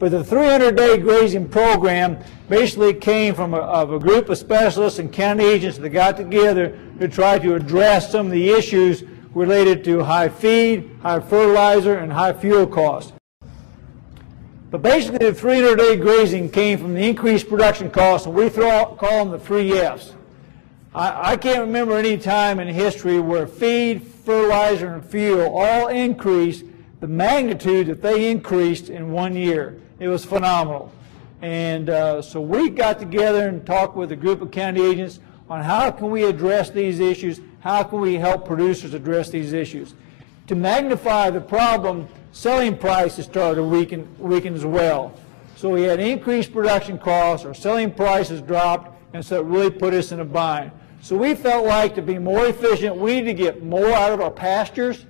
But the 300-day grazing program basically came from a group of specialists and county agents that got together to try to address some of the issues related to high feed, high fertilizer, and high fuel costs. But basically the 300-day grazing came from the increased production costs, and we call them the 3 Fs. I can't remember any time in history where feed, fertilizer, and fuel all increased the magnitude that they increased in 1 year. It was phenomenal. And so we got together and talked with a group of county agents on how can we address these issues, how can we help producers address these issues. To magnify the problem, selling prices started to weaken as well. So we had increased production costs, our selling prices dropped, and so it really put us in a bind. So we felt like to be more efficient, we need to get more out of our pastures,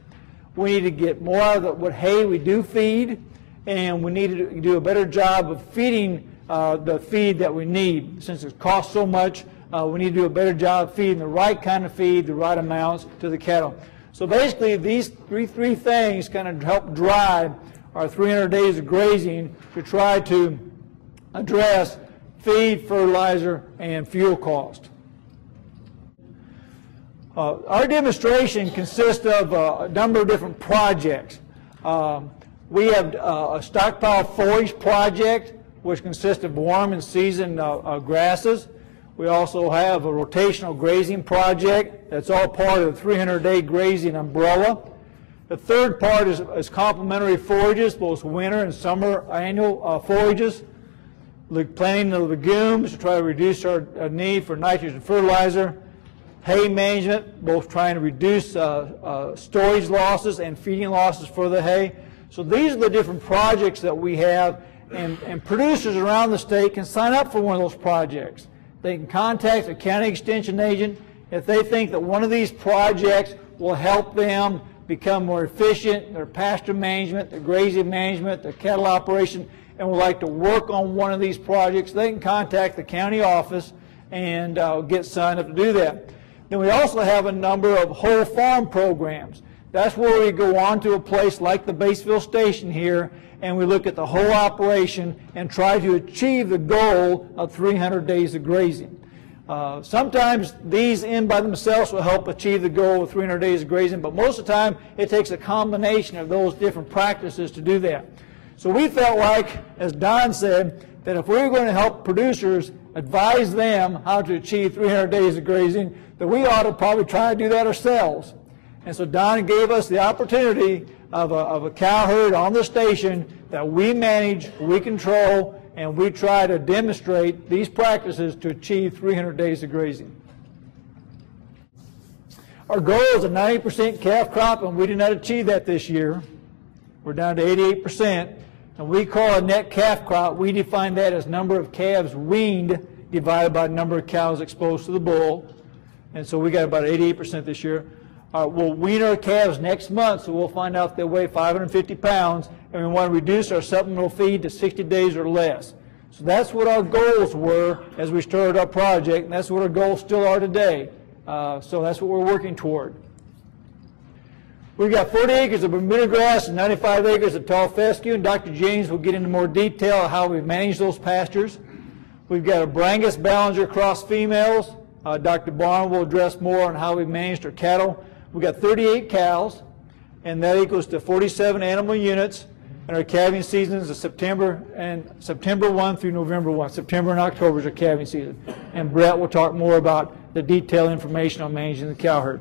we need to get more out of what hay we do feed, and we need to do a better job of feeding the feed that we need. Since it costs so much, we need to do a better job of feeding the right kind of feed, the right amounts to the cattle. So basically these three things kind of help drive our 300 days of grazing to try to address feed, fertilizer, and fuel cost. Our demonstration consists of a number of different projects. We have a stockpile forage project, which consists of warm and season grasses. We also have a rotational grazing project that's all part of the 300-day grazing umbrella. The third part is complementary forages, both winter and summer annual forages. Planting the legumes to try to reduce our need for nitrogen fertilizer. Hay management, both trying to reduce storage losses and feeding losses for the hay. So these are the different projects that we have, and producers around the state can sign up for one of those projects. They can contact a county extension agent if they think that one of these projects will help them become more efficient, their pasture management, their grazing management, their cattle operation, and would like to work on one of these projects. They can contact the county office and get signed up to do that. Then we also have a number of whole farm programs. That's where we go on to a place like the Batesville station here, and we look at the whole operation and try to achieve the goal of 300 days of grazing. Sometimes these in by themselves will help achieve the goal of 300 days of grazing, but most of the time it takes a combination of those different practices to do that. So we felt like, as Don said, that if we were going to help producers advise them how to achieve 300 days of grazing, that we ought to probably try to do that ourselves. And so Don gave us the opportunity of a cow herd on the station that we manage, we control, and we try to demonstrate these practices to achieve 300 days of grazing. Our goal is a 90% calf crop, and we did not achieve that this year. We're down to 88%. And we call a net calf crop, we define that as number of calves weaned divided by number of cows exposed to the bull. And so we got about 88% this year. We'll wean our calves next month, so we'll find out if they weigh 550 pounds, and we want to reduce our supplemental feed to 60 days or less. So that's what our goals were as we started our project, and that's what our goals still are today. So that's what we're working toward. We've got 40 acres of Bermuda grass and 95 acres of tall fescue, and Dr. James will get into more detail on how we manage those pastures. We've got a Brangus Ballinger cross females. Dr. Barn will address more on how we managed our cattle. We've got 38 cows, and that equals to 47 animal units, and our calving seasons are September 1 through November 1. September and October is our calving season. And Brett will talk more about the detailed information on managing the cow herd.